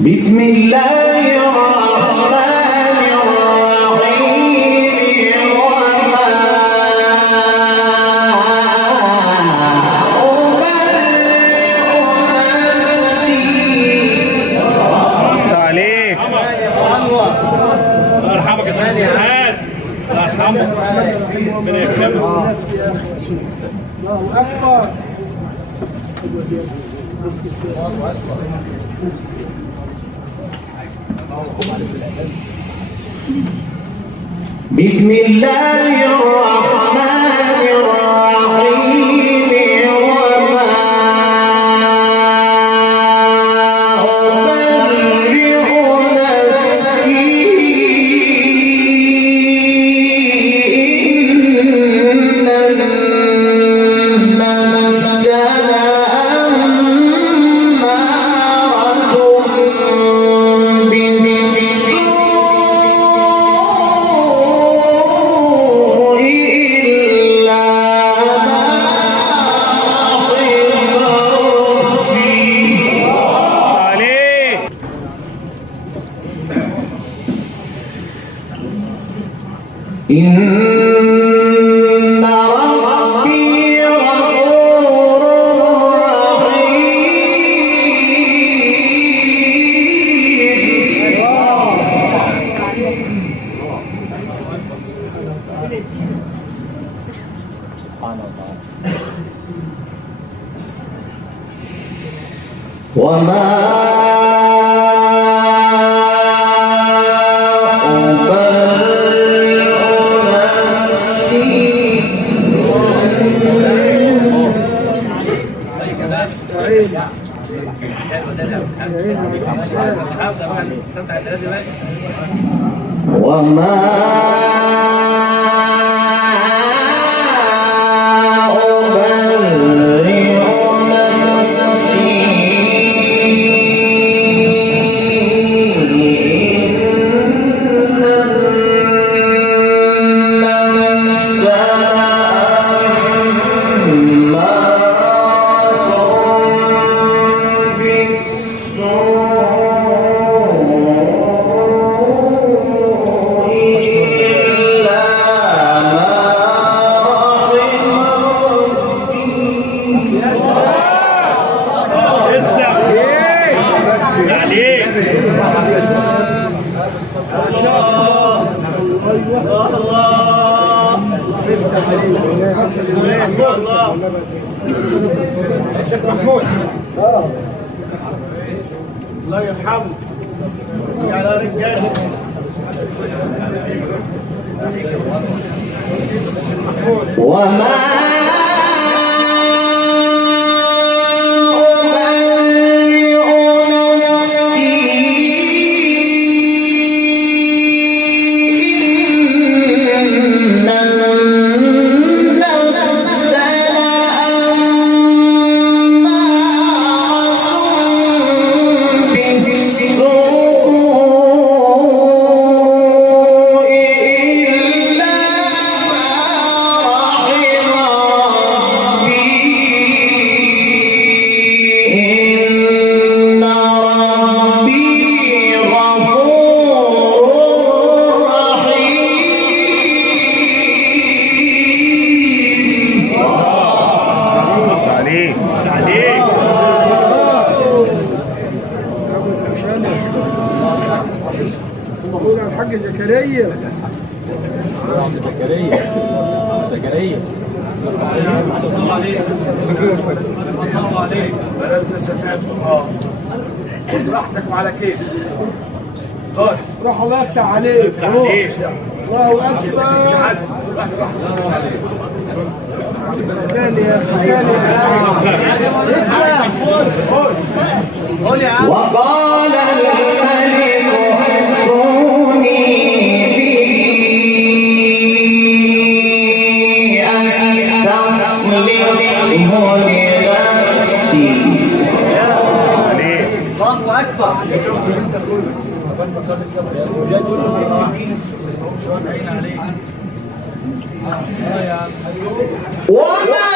بسم الله الرحمن الرحيم وما أبرئ نفسي. عليك الله يرحمك يا سيدي سعاد، الله يرحمك، ربنا يكرمك. الله أكبر. بسم الله الرحمن الرحيم وما أبرئ نفسي إن النفس لأمارة بالسوء إلا ما رحم ربي. عليك إن ربي غفور رحيم. وما أبرئ نفسي وما أبرئ نفسي إن النفس لأمارة بالسوء إلا ما رحم ربي. اسلم عليك الشيخ محمود الله يرحمه على رجاله. وما أبرئ نفسي إن النفس لأمارة بالسوء إلا ما رحم ربي. إن ربي غفور رحيم. عليك عليك المفروض الحاج زكريا. الله عليك الله عليك. بلدنا سمعت براحتك وعلى كيف. خد روح الله يفتح عليك. افتح عليك الله أكبر. ثانية وقال الملك ائتوني به أستخلصه لنفسي. الله أكبر. وما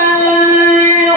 أبرئ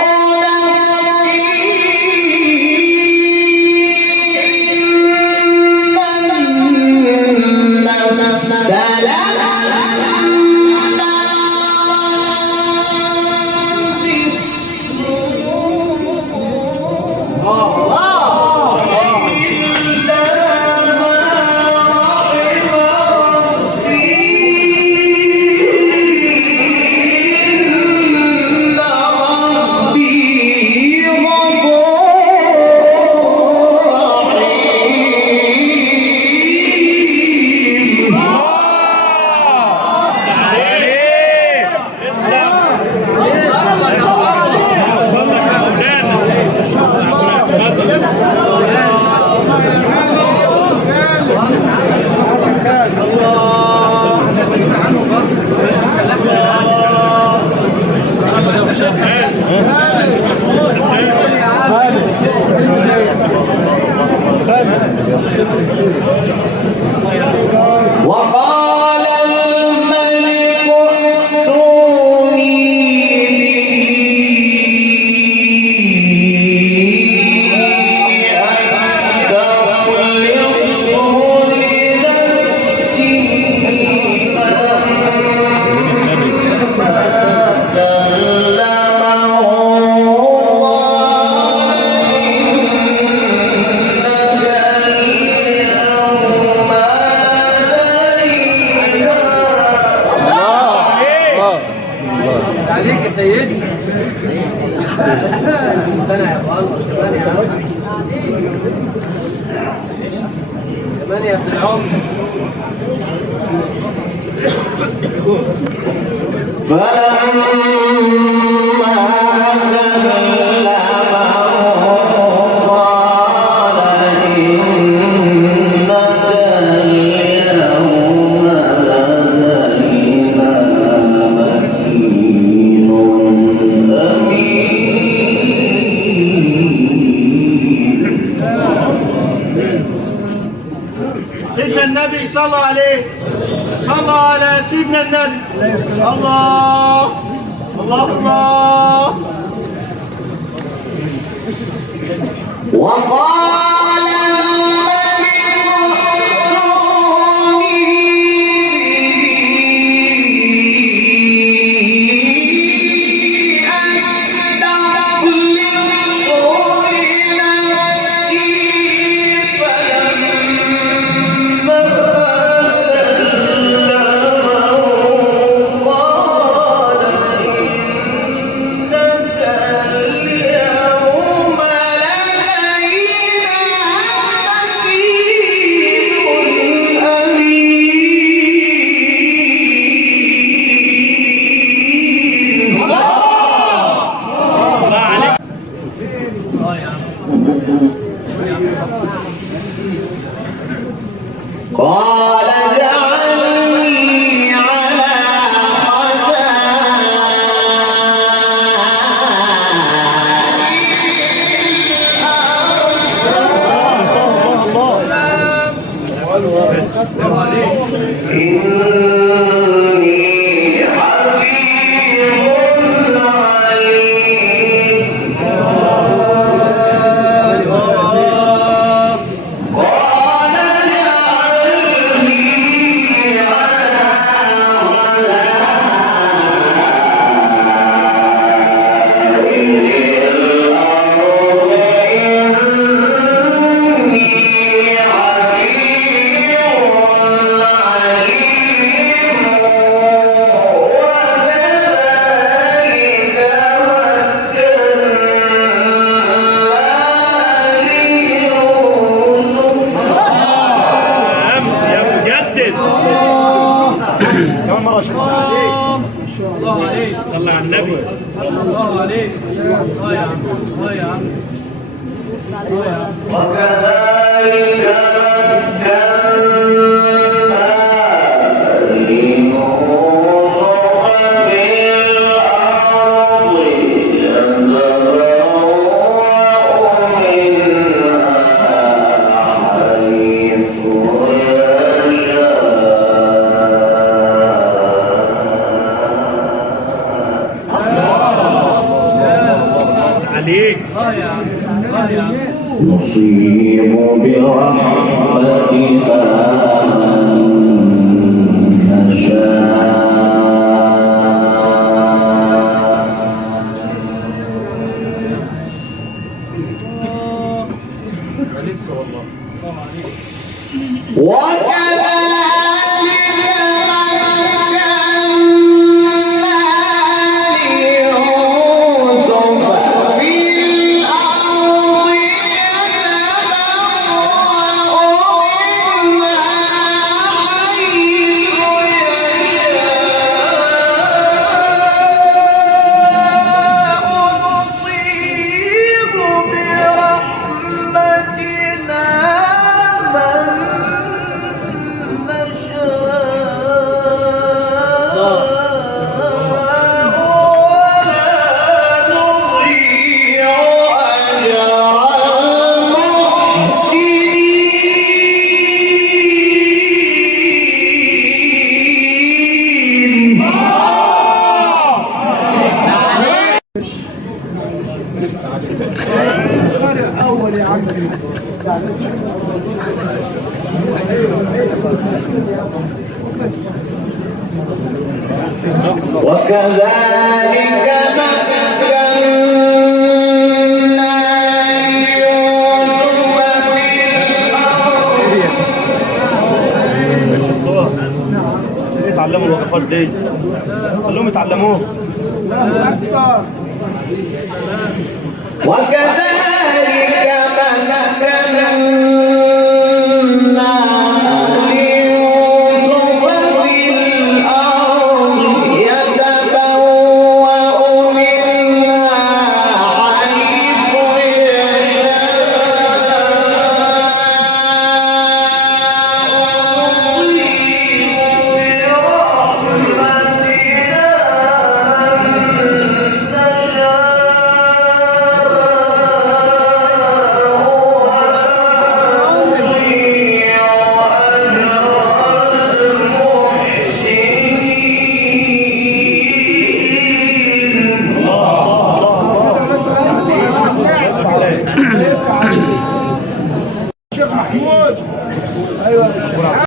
وقال الملك ائتوني به أستخلصه لنفسي عليك يا سيدي. ثانية يا ابو الله، ثانية يا عم، ثانية يا ابن العمر. فلما كلمه قال إنك اليوم لدينا مكين أمين. سيدنا النبي صلى عليه، صلى على سيدنا النبي. الله الله الله. وقال الملك ائتوني به أستخلصه لنفسي فلما كلمه قال إنك اليوم قال اجعلني على إني حكيم عليم. قال اجعلني يا مجدد. كمان مرة شكرا. الله عليك. صلى على النبي. الله عليك. الله يا عم، الله يا عم. وكذلك مكنا ليوسف في الأرض يتبوأ منها حيث عليك. نصيب برحمتنا من نشاء وكذلك وكذلك مكنا ليوسف في الأرض. يتعلموا الوقفات دي، خلوهم يتعلموها. وكذلك